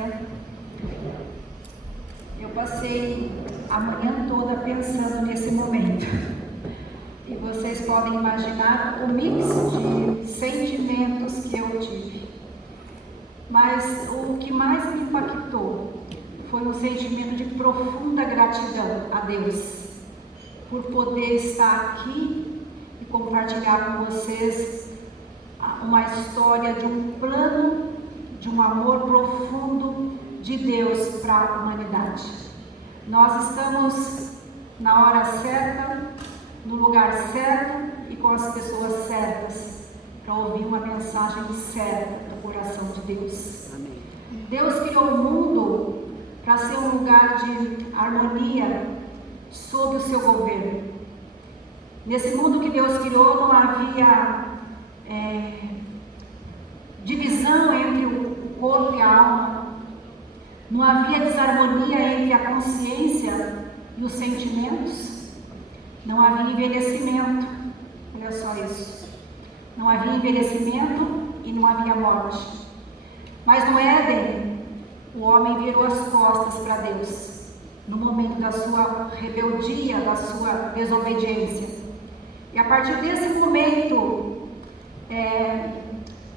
né? Eu passei a manhã toda pensando nesse momento. E vocês podem imaginar o mix de sentimentos que eu tive. Mas o que mais me impactou foi um sentimento de profunda gratidão a Deus por poder estar aqui e compartilhar com vocês uma história de um plano, de um amor profundo de Deus para a humanidade. Nós estamos na hora certa, no lugar certo e com as pessoas certas para ouvir uma mensagem certa do coração de Deus. Amém. Deus criou o mundo para ser um lugar de harmonia sob o seu governo. Nesse mundo que Deus criou não havia divisão entre o corpo e a alma, não havia desarmonia entre a consciência e os sentimentos, não havia envelhecimento, olha só isso, não havia envelhecimento e não havia morte. Mas no Éden, o homem virou as costas para Deus, no momento da sua rebeldia, da sua desobediência. E a partir desse momento,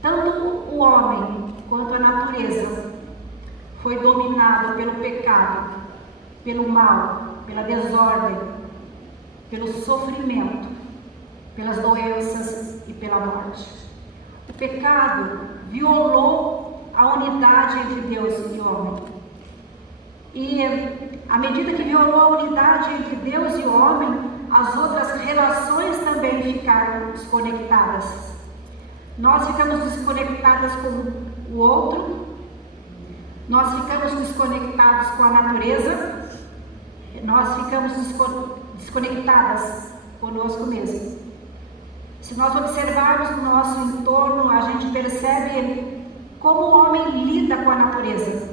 tanto o homem quanto a natureza foi dominado pelo pecado, pelo mal, pela desordem, pelo sofrimento, pelas doenças e pela morte. O pecado violou a unidade entre Deus e o homem. E à medida que violou a unidade entre Deus e o homem, as outras relações também ficaram desconectadas. Nós ficamos desconectadas com o outro, nós ficamos desconectados com a natureza, nós ficamos desconectadas conosco mesmo. Se nós observarmos o nosso entorno, a gente percebe como o homem lida com a natureza.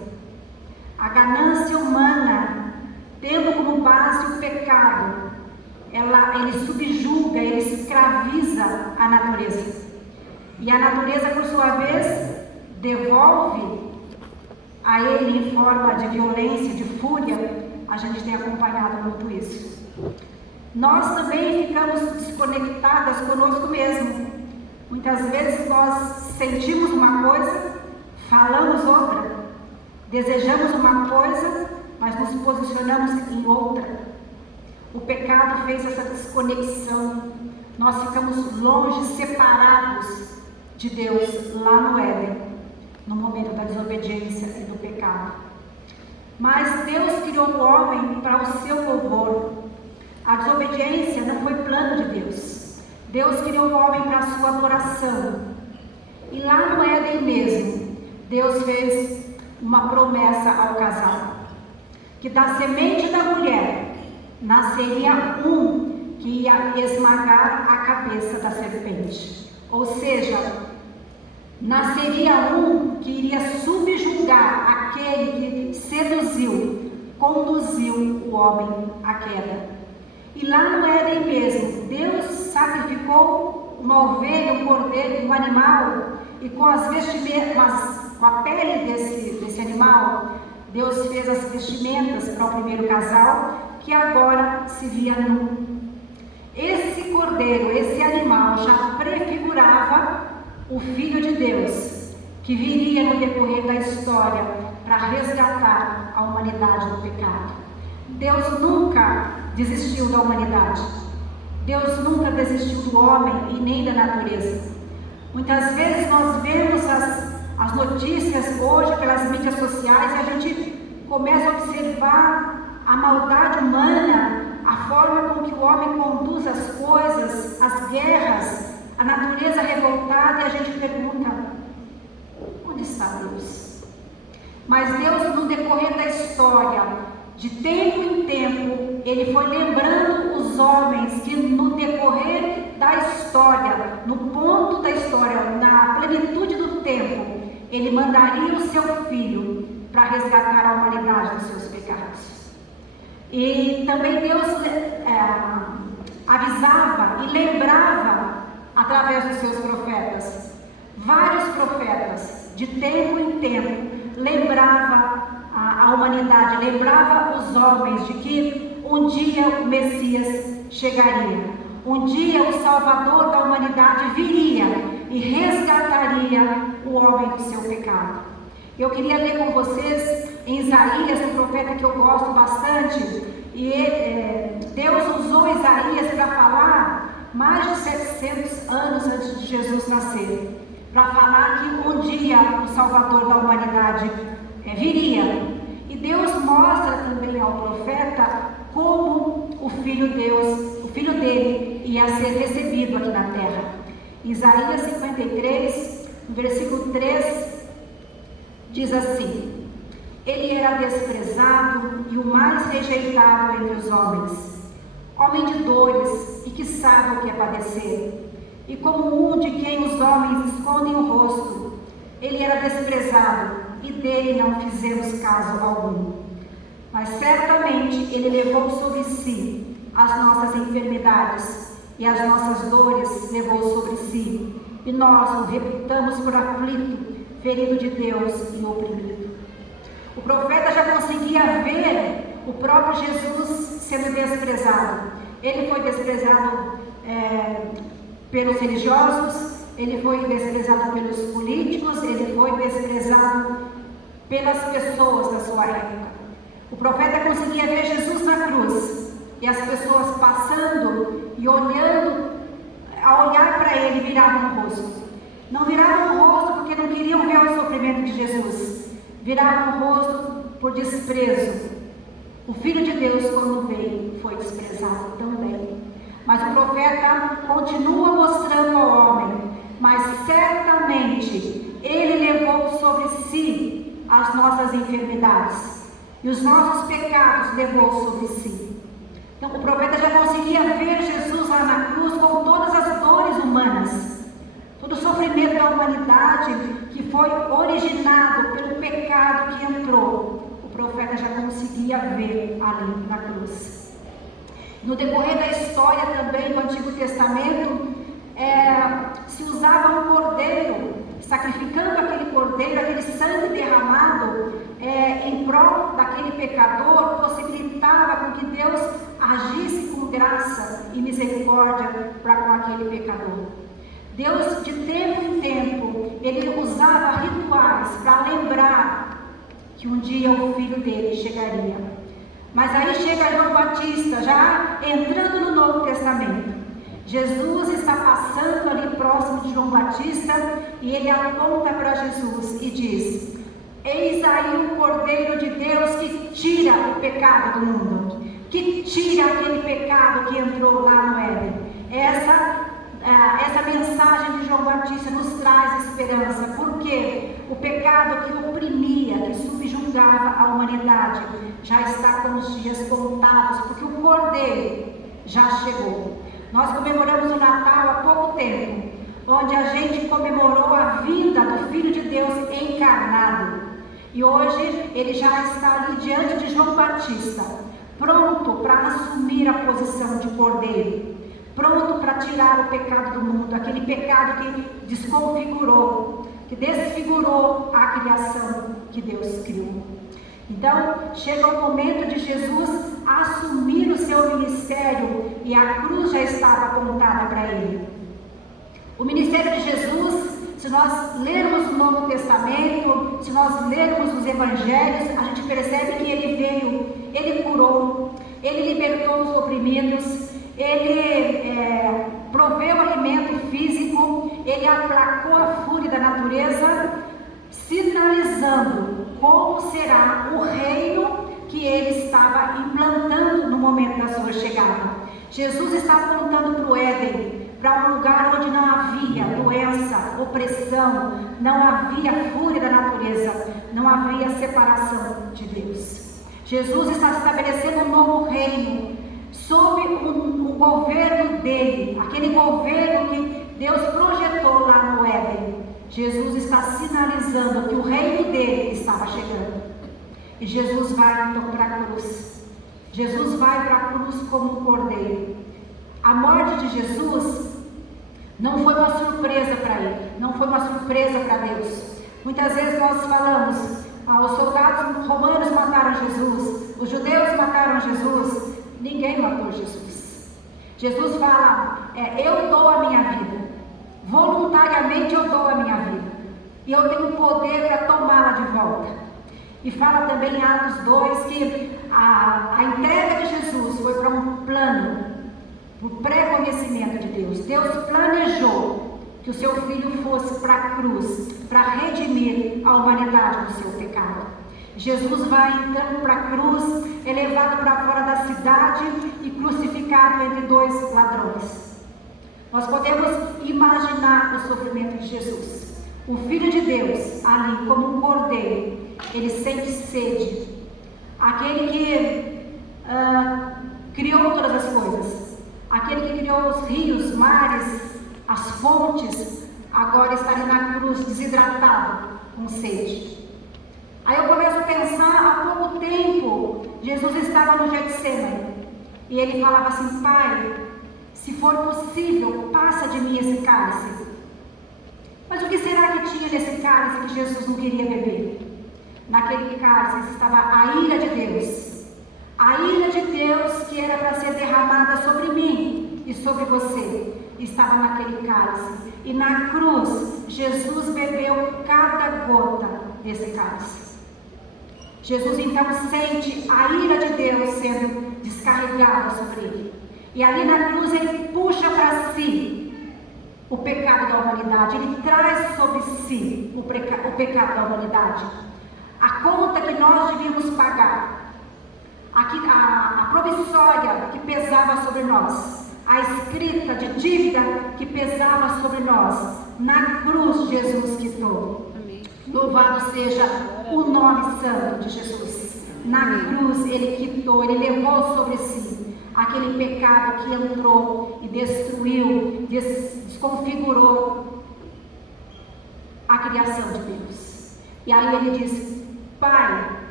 A ganância humana, tendo como base o pecado, ele subjuga, ele escraviza a natureza. E a natureza, por sua vez, devolve a ele em forma de violência, de fúria. A gente tem acompanhado muito isso. Nós também ficamos desconectadas conosco mesmo. Muitas vezes nós sentimos uma coisa, falamos outra, desejamos uma coisa, mas nos posicionamos em outra. O pecado fez essa desconexão. Nós ficamos longe, separados de Deus lá no Éden, no momento da desobediência e do pecado. Mas Deus criou o homem para o seu louvor. A desobediência não foi plano de Deus. Deus criou o homem para a sua adoração. E lá no Éden mesmo, Deus fez uma promessa ao casal, que da semente da mulher nasceria um que ia esmagar a cabeça da serpente. Ou seja, nasceria um que iria subjugar aquele que seduziu, conduziu o homem à queda. E lá no Éden mesmo, Deus sacrificou uma ovelha, um cordeiro, um animal, e com as vestimentas, com a pele desse animal, Deus fez as vestimentas para o primeiro casal, que agora se via nu. Esse cordeiro, esse animal já prefigurava o Filho de Deus, que viria no decorrer da história para resgatar a humanidade do pecado. Deus nunca desistiu da humanidade. Deus nunca desistiu do homem e nem da natureza. Muitas vezes nós vemos as notícias hoje pelas mídias sociais e a gente começa a observar a maldade humana, a forma com que o homem conduz as coisas, as guerras, a natureza revoltada, e a gente pergunta: onde está Deus? Mas Deus, no decorrer da história, de tempo em tempo, Ele foi lembrando os homens que no decorrer da história, no ponto da história, na plenitude do tempo, Ele mandaria o seu Filho para resgatar a humanidade dos seus pecados. E também Deus avisava e lembrava através dos seus profetas. Vários profetas, de tempo em tempo, lembrava humanidade, lembrava os homens de que um dia o Messias chegaria. Um dia o Salvador da humanidade viria e resgataria o homem do seu pecado. Eu queria ler com vocês em Isaías, um profeta que eu gosto bastante, e Deus usou Isaías para falar mais de 700 anos antes de Jesus nascer, para falar que um dia o Salvador da humanidade viria. E Deus mostra também ao profeta como o Filho dele ia ser recebido aqui na terra. Isaías 53, versículo 3, diz assim: ele era desprezado e o mais rejeitado entre os homens, homem de dores e que sabe o que é padecer, e como um de quem os homens escondem o rosto, ele era desprezado e dele não fizemos caso algum. Mas certamente ele levou sobre si as nossas enfermidades e as nossas dores levou sobre si, e nós o reputamos por aflito, ferido de Deus e oprimido. O profeta já conseguia ver o próprio Jesus sendo desprezado. Ele foi desprezado pelos religiosos, ele foi desprezado pelos políticos, ele foi desprezado pelas pessoas da sua época. O profeta conseguia ver Jesus na cruz, e as pessoas passando e olhando, ao olhar para ele, viravam o rosto. Não viravam o rosto porque não queriam ver o sofrimento de Jesus, viravam o rosto por desprezo. O Filho de Deus, quando veio, foi desprezado também. Mas o profeta continua mostrando ao homem, mas certamente ele levou sobre si as nossas enfermidades e os nossos pecados levou sobre si. Então o profeta já conseguia ver Jesus lá na cruz com todas as dores humanas, todo o sofrimento da humanidade que foi originado pelo pecado que entrou. O profeta já conseguia ver ali na cruz. No decorrer da história também do Antigo Testamento, se usava um cordeiro, sacrificando aquele cordeiro, aquele sangue derramado em prol daquele pecador, possibilitava com que Deus agisse com graça e misericórdia para com aquele pecador. Deus, de tempo em tempo, ele usava rituais para lembrar que um dia o filho dele chegaria. Mas aí chega João Batista, já entrando no Novo Testamento. Jesus está passando ali próximo de João Batista e ele aponta para Jesus e diz: eis aí o Cordeiro de Deus que tira o pecado do mundo, que tira aquele pecado que entrou lá no Éden. Essa mensagem de João Batista nos traz esperança, porque o pecado que oprimia, que subjugava a humanidade, já está com os dias contados, porque o Cordeiro já chegou. Nós comemoramos o Natal há pouco tempo, onde a gente comemorou a vinda do Filho de Deus encarnado. E hoje ele já está ali diante de João Batista, pronto para assumir a posição de Cordeiro, pronto para tirar o pecado do mundo, aquele pecado que desconfigurou, que desfigurou a criação que Deus criou. Então, chega o momento de Jesus assumir o seu ministério e a cruz já estava apontada para ele. O ministério de Jesus, se nós lermos o Novo Testamento, se nós lermos os Evangelhos, a gente percebe que ele veio, ele curou, ele libertou os oprimidos, ele proveu alimento físico, ele aplacou a fúria da natureza, sinalizando como será o reino que ele estava implantando no momento da sua chegada. Jesus está apontando para o Éden, para um lugar onde não havia doença, opressão, não havia fúria da natureza, não havia separação de Deus. Jesus está estabelecendo um novo reino, sob o governo dele, aquele governo que Deus projetou lá no Éden. Jesus está sinalizando que o reino dele estava chegando. E Jesus vai então para a cruz. Jesus vai para a cruz como um cordeiro. A morte de Jesus não foi uma surpresa para ele, não foi uma surpresa para Deus. Muitas vezes nós falamos: os soldados romanos mataram Jesus, os judeus mataram Jesus, ninguém matou Jesus. Jesus fala, eu dou a minha vida, voluntariamente eu dou a minha vida, e eu tenho poder para tomá-la de volta. E fala também em Atos 2 que a entrega de Jesus foi para um plano, o pré-conhecimento de Deus. Deus planejou que o seu filho fosse para a cruz, para redimir a humanidade do seu pecado. Jesus vai então para a cruz, é levado para fora da cidade e crucificado entre dois ladrões. Nós podemos imaginar o sofrimento de Jesus. O Filho de Deus, ali como um cordeiro, ele sente sede. Aquele que criou todas as coisas, aquele que criou os rios, mares, as fontes, agora está ali na cruz, desidratado, com sede. Aí eu começo a pensar, há pouco tempo, Jesus estava no Getsemane, e ele falava assim, Pai, se for possível, passa de mim esse cálice. Mas o que será que tinha nesse cálice que Jesus não queria beber? Naquele cálice estava a ira de Deus. A ira de Deus que era para ser derramada sobre mim e sobre você, estava naquele cálice. E na cruz, Jesus bebeu cada gota desse cálice. Jesus então sente a ira de Deus sendo descarregada sobre ele. E ali na cruz ele puxa para si o pecado da humanidade. Ele traz sobre si o pecado da humanidade. A conta que nós devíamos pagar, a promissória que pesava sobre nós, a escrita de dívida que pesava sobre nós, na cruz Jesus quitou. Amém. Louvado seja o nome santo de Jesus. Na cruz ele quitou, ele levou sobre si aquele pecado que entrou e destruiu, desconfigurou a criação de Deus. E aí ele diz, Pai,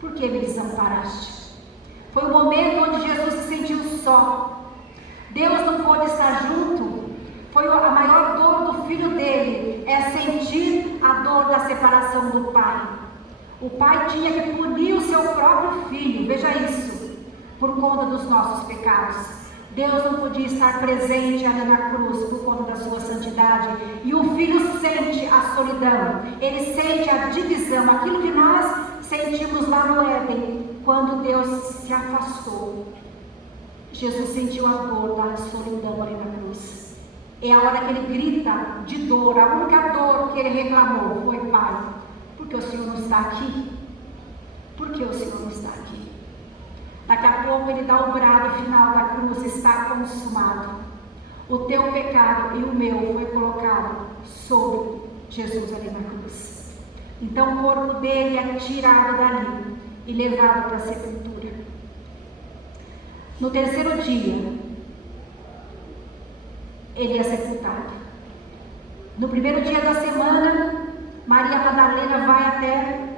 por que me desamparaste? Foi o momento onde Jesus se sentiu só. Deus não pôde estar junto. Foi a maior dor do filho dele, é sentir a dor da separação do Pai. O Pai tinha que punir o seu próprio filho, veja isso, por conta dos nossos pecados. Deus não podia estar presente ali na cruz por conta da sua santidade. E o filho sente a solidão, ele sente a divisão, aquilo que nós sentimos lá no Éden, quando Deus se afastou. Jesus sentiu a dor da solidão ali na cruz. É a hora que ele grita de dor, a única dor que ele reclamou foi, Pai, por que o Senhor não está aqui? Por que o Senhor não está aqui? Daqui a pouco ele dá o brado final da cruz, está consumado. O teu pecado e o meu foi colocado sobre Jesus ali na cruz. Então o corpo dele é tirado dali e levado para a sepultura. No terceiro dia, ele é sepultado. No primeiro dia da semana, Maria Madalena vai até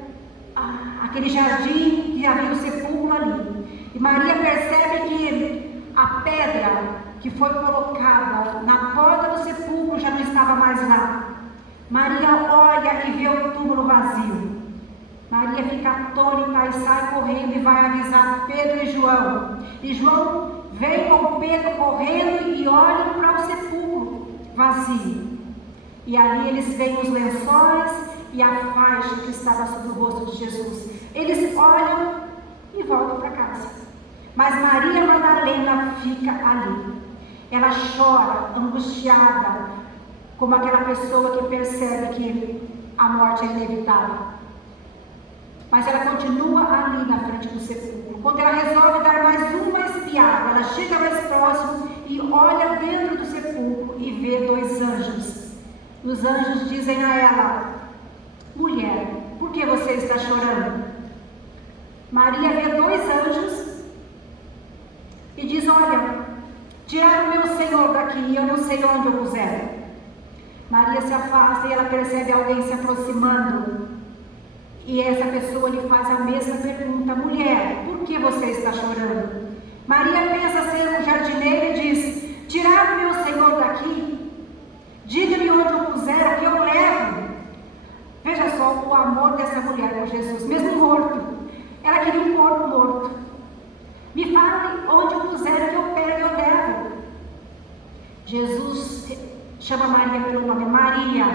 aquele jardim que havia o sepulcro ali. E Maria percebe que a pedra que foi colocada na porta do sepulcro já não estava mais lá. Maria olha e vê o túmulo vazio. Maria fica atônita e sai correndo e vai avisar Pedro e João. E João vem com Pedro correndo e olham para o sepulcro vazio. E ali eles veem os lençóis e a faixa que estava sobre o rosto de Jesus. Eles olham e voltam para casa. Mas Maria Madalena fica ali. Ela chora, angustiada, como aquela pessoa que percebe que a morte é inevitável. Mas ela continua ali na frente do sepulcro. Quando ela resolve dar mais uma espiada, ela chega mais próximo e olha dentro do sepulcro e vê dois anjos. Os anjos dizem a ela, mulher, por que você está chorando? Maria vê dois anjos e diz, olha, tiraram o meu Senhor daqui e eu não sei onde o puseram. Maria se afasta e ela percebe alguém se aproximando. E essa pessoa lhe faz a mesma pergunta, mulher, por que você está chorando? Maria pensa ser um jardineiro e diz, tiraram o meu Senhor daqui? Diga-me onde o puseram que eu levo. Veja só o amor dessa mulher por Jesus, mesmo morto. Ela queria um chama Maria pelo nome, Maria.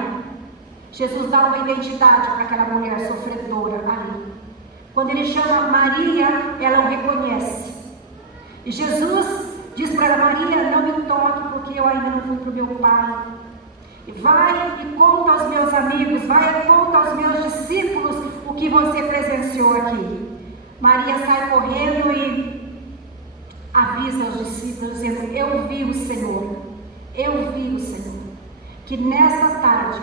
Jesus dá uma identidade para aquela mulher sofredora ali. Quando ele chama Maria, ela o reconhece. E Jesus diz para ela, Maria, não me toque, porque eu ainda não fui para o meu Pai. E vai e conta aos meus amigos, vai e conta aos meus discípulos o que você presenciou aqui. Maria sai correndo e avisa os discípulos, dizendo, eu vi o Senhor, eu vi o Senhor. Que nessa tarde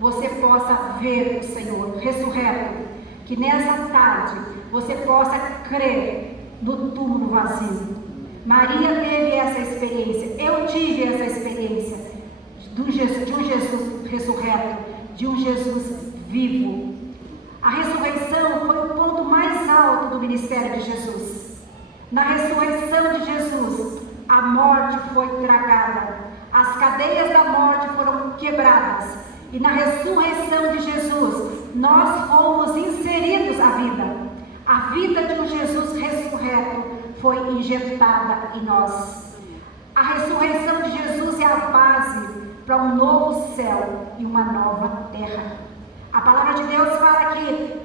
você possa ver o Senhor ressurreto. Que nessa tarde você possa crer no túmulo vazio. Maria teve essa experiência, eu tive essa experiência de um Jesus ressurreto, de um Jesus vivo. A ressurreição foi o ponto mais alto do ministério de Jesus. Na ressurreição de Jesus, a morte foi tragada, as cadeias da morte foram quebradas, e na ressurreição de Jesus, nós fomos inseridos à vida. A vida de um Jesus ressurreto foi injetada em nós. A ressurreição de Jesus é a base para um novo céu e uma nova terra. A palavra de Deus fala que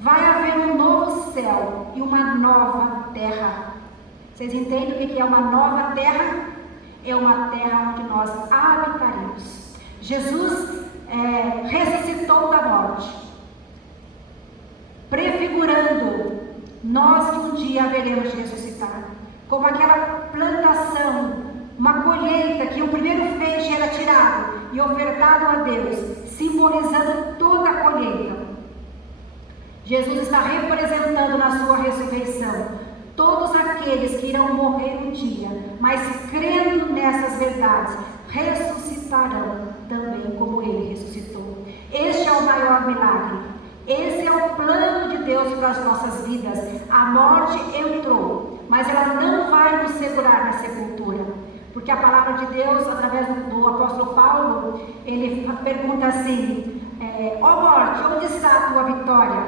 vai haver um novo céu e uma nova terra. Vocês entendem o que é uma nova terra? É uma terra onde nós habitaremos. Jesus ressuscitou da morte, prefigurando nós que um dia haveremos de ressuscitar, como aquela plantação, uma colheita que o primeiro feixe era tirado e ofertado a Deus, simbolizando toda a colheita. Jesus está representando na sua ressurreição todos aqueles que irão morrer um dia, mas crendo nessas verdades, ressuscitarão também como ele ressuscitou. Este é o maior milagre. Esse é o plano de Deus para as nossas vidas. A morte entrou, mas ela não vai nos segurar na sepultura, porque a palavra de Deus, através do apóstolo Paulo, ele pergunta assim, ó morte, onde está a tua vitória?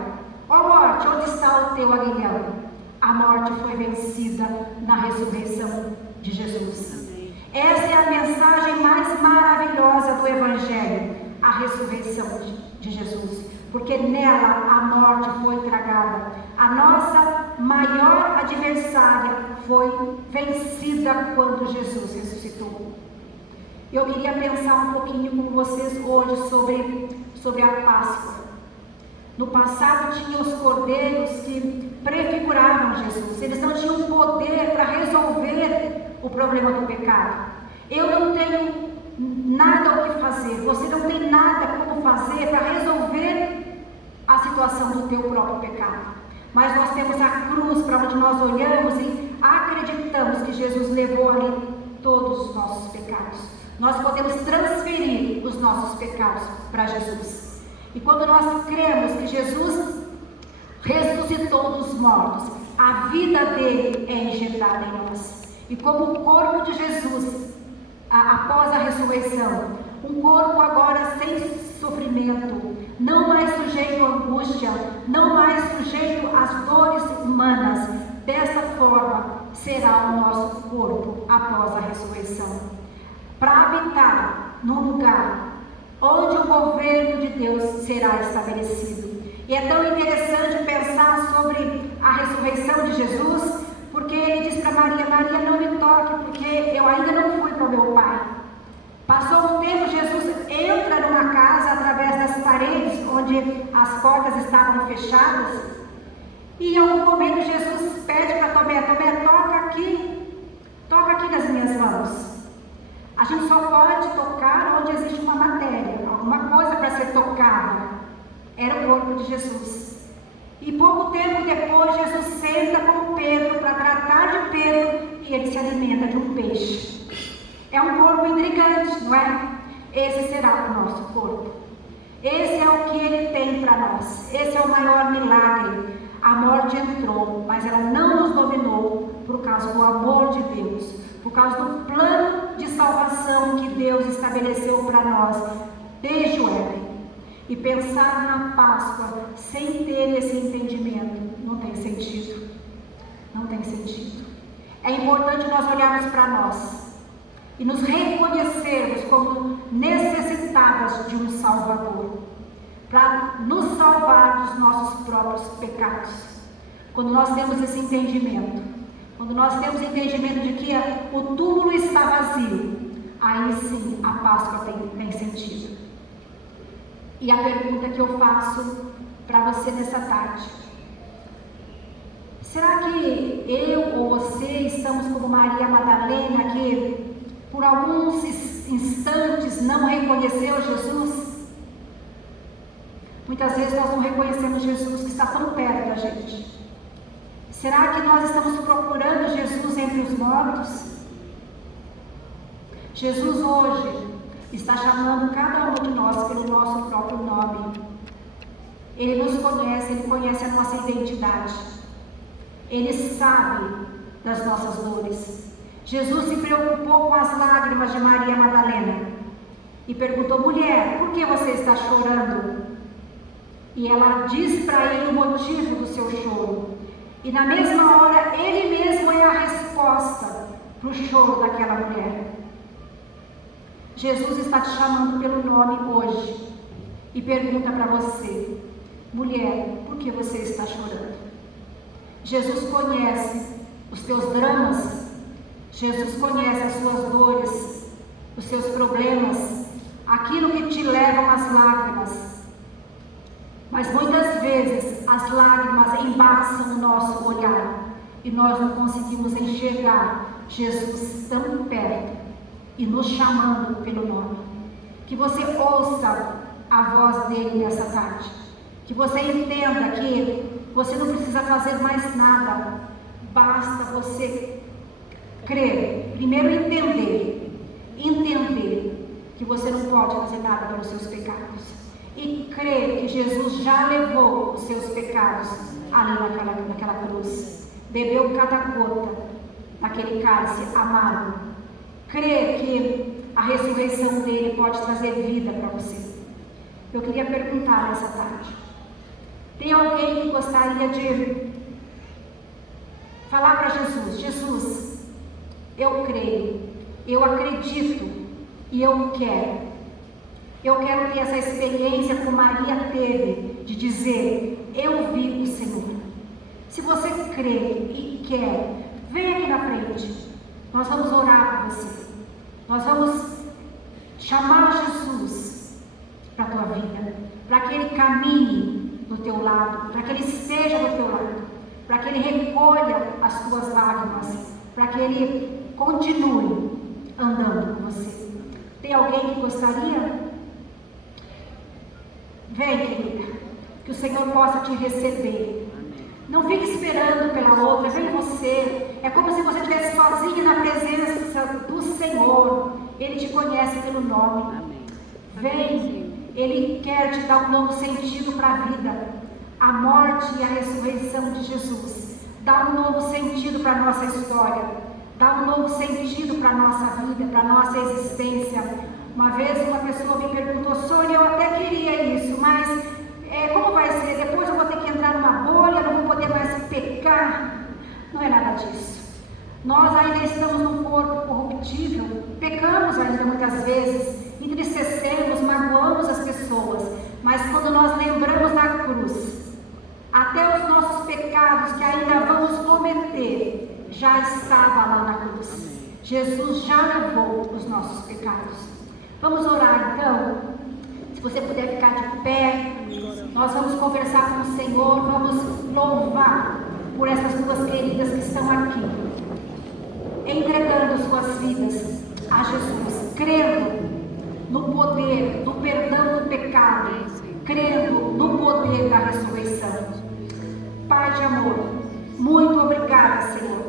Ó morte, onde está o teu aguilhão? A morte foi vencida na ressurreição de Jesus. Essa é a mensagem mais maravilhosa do Evangelho, a ressurreição de Jesus, porque nela a morte foi tragada. A nossa maior adversária foi vencida quando Jesus ressuscitou. Eu queria pensar um pouquinho com vocês hoje sobre a Páscoa. No passado tinha os cordeiros que prefiguravam Jesus. Eles não tinham poder para resolver o problema do pecado. Eu não tenho nada o que fazer, você não tem nada como fazer para resolver a situação do teu próprio pecado. Mas nós temos a cruz para onde nós olhamos e acreditamos que Jesus levou ali todos os nossos pecados. Nós podemos transferir os nossos pecados para Jesus. E quando nós cremos que Jesus ressuscitou dos mortos, a vida dele é injetada em nós. E como o corpo de Jesus, após a ressurreição, um corpo agora sem sofrimento, não mais sujeito à angústia, não mais sujeito às dores humanas, dessa forma será o nosso corpo após a ressurreição, para habitar num lugar onde o governo de Deus será estabelecido. E é tão interessante pensar sobre a ressurreição de Jesus, porque ele diz para Maria, Maria, não me toque, porque eu ainda não fui para o meu Pai. Passou um tempo, Jesus entra numa casa através das paredes, onde as portas estavam fechadas, e em algum momento Jesus pede para Tomé, Tomé, toca aqui nas minhas mãos. A gente só pode tocar onde existe uma matéria, alguma coisa para ser tocada. Era o corpo de Jesus. E pouco tempo depois, Jesus senta com Pedro para tratar de Pedro e ele se alimenta de um peixe. É um corpo intrigante, não é? Esse será o nosso corpo. Esse é o que ele tem para nós. Esse é o maior milagre. A morte entrou, mas ela não nos dominou por causa do amor de Deus, por causa do plano de salvação que Deus estabeleceu para nós desde o Éden. E pensar na Páscoa sem ter esse entendimento não tem sentido. Não tem sentido. É importante nós olharmos para nós. e nos reconhecermos como necessitadas de um Salvador, para nos salvar dos nossos próprios pecados. Quando nós temos esse entendimento, quando nós temos entendimento de que o túmulo está vazio, aí sim a Páscoa tem sentido. E a pergunta que eu faço para você nessa tarde: será que eu ou você estamos como Maria Madalena, que por alguns instantes não reconheceu Jesus? Muitas vezes nós não reconhecemos Jesus que está tão perto da gente. Será que nós estamos procurando Jesus entre os mortos? Jesus hoje está chamando cada um de nós pelo nosso próprio nome. Ele nos conhece, Ele conhece a nossa identidade. Ele sabe das nossas dores. Jesus se preocupou com as lágrimas de Maria Madalena e perguntou: mulher, por que você está chorando? E ela diz para ele o motivo do seu choro. E na mesma hora, ele mesmo é a resposta para o choro daquela mulher. Jesus está te chamando pelo nome hoje e pergunta para você: mulher, por que você está chorando? Jesus conhece os teus dramas, Jesus conhece as suas dores, os seus problemas, aquilo que te levam às lágrimas. Mas muitas vezes as lágrimas embaçam o nosso olhar e nós não conseguimos enxergar Jesus tão perto e nos chamando pelo nome. Que você ouça a voz dele nessa tarde, que você entenda que você não precisa fazer mais nada, basta você crer, primeiro entender que você não pode fazer nada pelos seus pecados, e crer que Jesus já levou os seus pecados ali naquela cruz, bebeu cada gota daquele cálice amargo. Crer que a ressurreição dele pode trazer vida para você. Eu queria perguntar nessa tarde: tem alguém que gostaria de falar para Jesus: Jesus, eu creio, eu acredito e eu quero ter essa experiência como Maria teve, de dizer: eu vi o Senhor. Se você crê e quer, vem aqui na frente, nós vamos orar por você, nós vamos chamar Jesus para a tua vida, para que Ele caminhe do teu lado, para que Ele esteja do teu lado, para que Ele recolha as tuas lágrimas, para que Ele continue andando com você. Tem alguém que gostaria? Vem, querida, que o Senhor possa te receber. Não fique esperando pela outra, vem você. É como se você estivesse sozinho na presença do Senhor. Ele te conhece pelo nome. Vem, Ele quer te dar um novo sentido para a vida. A morte e a ressurreição de Jesus dá um novo sentido para a nossa história, dá um novo sentido para a nossa vida, para a nossa existência. Uma vez uma pessoa me perguntou: Sônia, eu até queria isso, mas como vai ser? Depois eu vou ter que entrar numa bolha, não vou poder mais pecar. Não é nada disso. Nós ainda estamos num corpo corruptível, pecamos ainda muitas vezes, entristecemos, magoamos as pessoas, mas quando nós lembramos da cruz, até os nossos pecados que ainda vamos cometer, já estava lá na cruz. Jesus já levou os nossos pecados. Vamos orar então? Se você puder ficar de pé, nós vamos conversar com o Senhor, vamos louvar por essas duas queridas que estão aqui, entregando suas vidas a Jesus, crendo no poder do perdão do pecado, crendo no poder da ressurreição. Pai de amor, muito obrigada, Senhor.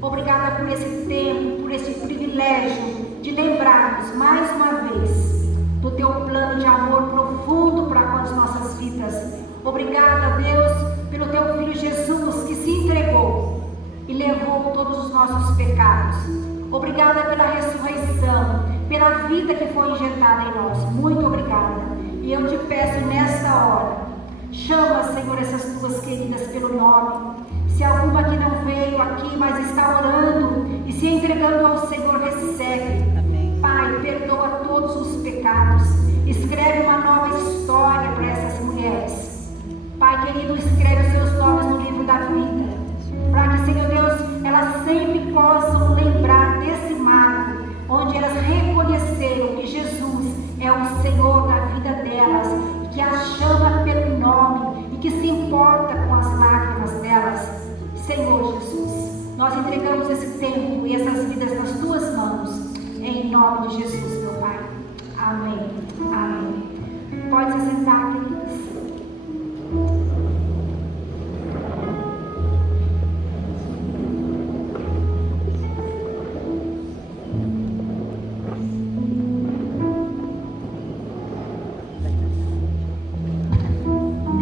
Obrigada por esse tempo, por esse privilégio de lembrarmos mais uma vez do teu plano de amor profundo para com as nossas vidas. Obrigada, Deus, pelo teu Filho Jesus, que se entregou e levou todos os nossos pecados. Obrigada pela ressurreição, pela vida que foi injetada em nós. Muito obrigada. E eu te peço nesta hora, chama, Senhor, essas tuas queridas pelo nome. Se alguma que não veio aqui, mas está orando e se entregando ao Senhor, recebe. pecados. Escreve uma nova história para essas mulheres. Pai querido, escreve os seus nomes no livro da vida, para que, Senhor Deus, elas sempre possam lembrar desse marco, onde elas reconheceram que Jesus é o Senhor da vida delas, e que as chama pelo nome, e que se importa com as lágrimas delas. Senhor Jesus, nós entregamos esse tempo e essas vidas nas tuas mãos, em nome de Jesus, meu Pai. Amém. Amém. Pode se sentar,